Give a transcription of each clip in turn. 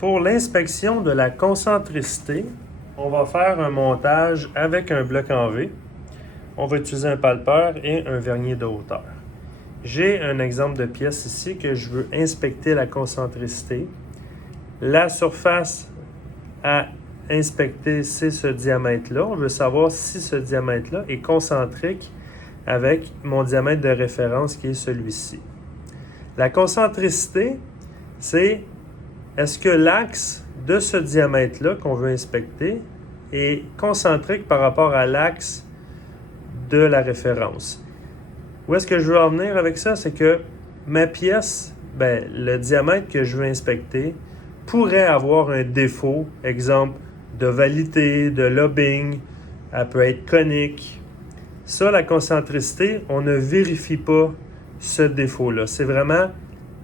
Pour l'inspection de la concentricité, on va faire un montage avec un bloc en V. On va utiliser un palpeur et un vernier de hauteur. J'ai un exemple de pièce ici que je veux inspecter la concentricité. La surface à inspecter, c'est ce diamètre-là. On veut savoir si ce diamètre-là est concentrique avec mon diamètre de référence qui est celui-ci. La concentricité, c'est est-ce que l'axe de ce diamètre-là qu'on veut inspecter est concentrique par rapport à l'axe de la référence. Où est-ce que je veux en venir avec ça? C'est que ma pièce, le diamètre que je veux inspecter pourrait avoir un défaut, exemple d'ovalité, de lobbing, elle peut être conique. Ça, la concentricité, on ne vérifie pas ce défaut-là. C'est vraiment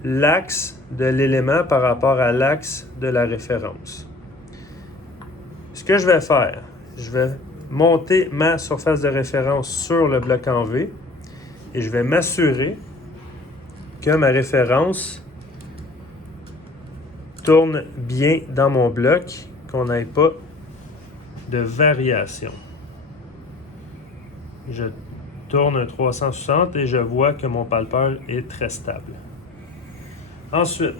l'axe de l'élément par rapport à l'axe de la référence. Ce que je vais faire, je vais monter ma surface de référence sur le bloc en V et je vais m'assurer que ma référence tourne bien dans mon bloc, qu'on n'ait pas de variation. Je tourne un 360 et je vois que mon palpeur est très stable. Ensuite,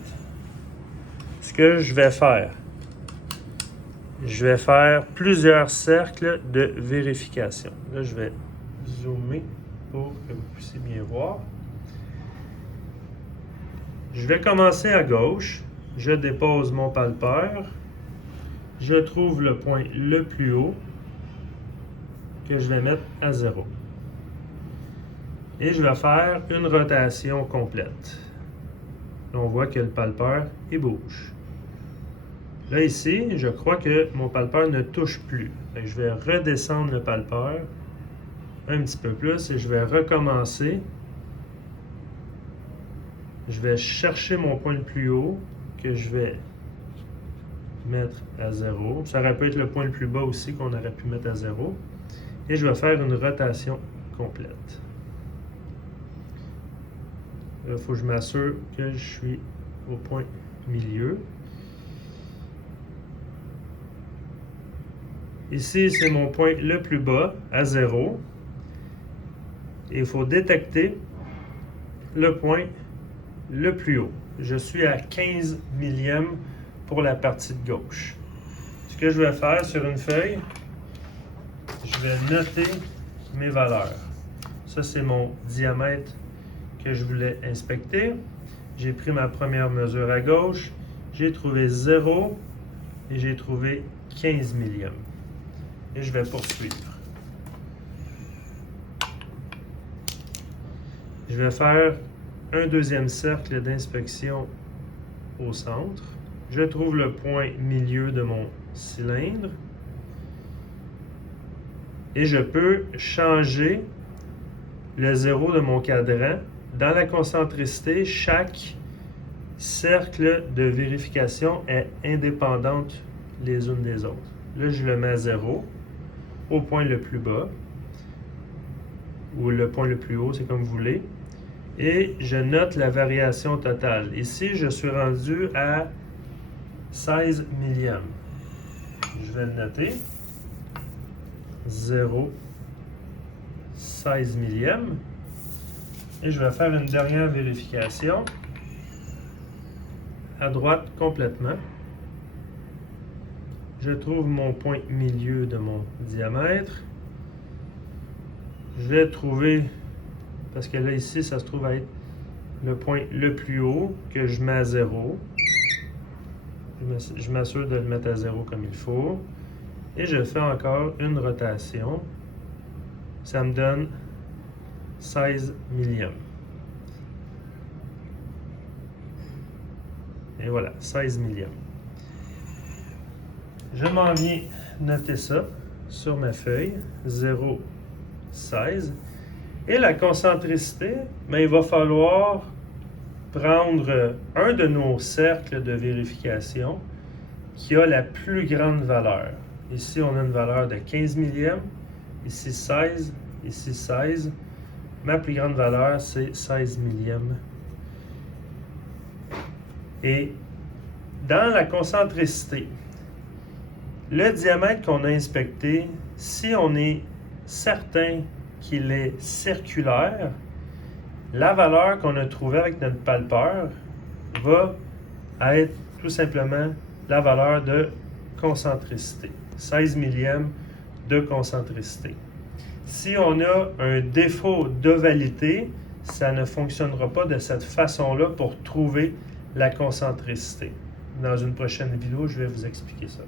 ce que je vais faire plusieurs cercles de vérification. Là, je vais zoomer pour que vous puissiez bien voir. Je vais commencer à gauche. Je dépose mon palpeur. Je trouve le point le plus haut que je vais mettre à 0. Et je vais faire une rotation complète. On voit que le palpeur, il bouge. Là, ici, je crois que mon palpeur ne touche plus. Je vais redescendre le palpeur un petit peu plus et je vais recommencer. Je vais chercher mon point le plus haut que je vais mettre à 0. Ça aurait pu être le point le plus bas aussi qu'on aurait pu mettre à 0. Et je vais faire une rotation complète. Là, il faut que je m'assure que je suis au point milieu. Ici, c'est mon point le plus bas, à 0. Et il faut détecter le point le plus haut. Je suis à 15 millièmes pour la partie de gauche. Ce que je vais faire sur une feuille, je vais noter mes valeurs. Ça, c'est mon diamètre que je voulais inspecter. J'ai pris ma première mesure à gauche. J'ai trouvé 0 et j'ai trouvé 15 millièmes. Et je vais poursuivre. Je vais faire un deuxième cercle d'inspection au centre. Je trouve le point milieu de mon cylindre. Et je peux changer le 0 de mon cadran. Dans la concentricité, chaque cercle de vérification est indépendante les unes des autres. Là, je le mets à 0, au point le plus bas, ou le point le plus haut, c'est comme vous voulez. Et je note la variation totale. Ici, je suis rendu à 16 millièmes. Je vais le noter. 0, 16 millièmes. Et je vais faire une dernière vérification. À droite complètement. Je trouve mon point milieu de mon diamètre. Je vais trouver, parce que là ici, ça se trouve à être le point le plus haut que je mets à 0. Je m'assure de le mettre à 0 comme il faut. Et je fais encore une rotation. Ça me donne 16 millièmes. Et voilà, 16 millièmes. Je m'en viens noter ça sur ma feuille, 0,16. Et la concentricité, il va falloir prendre un de nos cercles de vérification qui a la plus grande valeur. Ici, on a une valeur de 15 millièmes, ici 16, ici 16. Ma plus grande valeur, c'est 16 millièmes. Et Dans la concentricité, le diamètre qu'on a inspecté, si on est certain qu'il est circulaire, la valeur qu'on a trouvée avec notre palpeur va être tout simplement la valeur de concentricité, 16 millièmes de concentricité. Si on a un défaut d'ovalité, ça ne fonctionnera pas de cette façon-là pour trouver la concentricité. Dans une prochaine vidéo, je vais vous expliquer ça.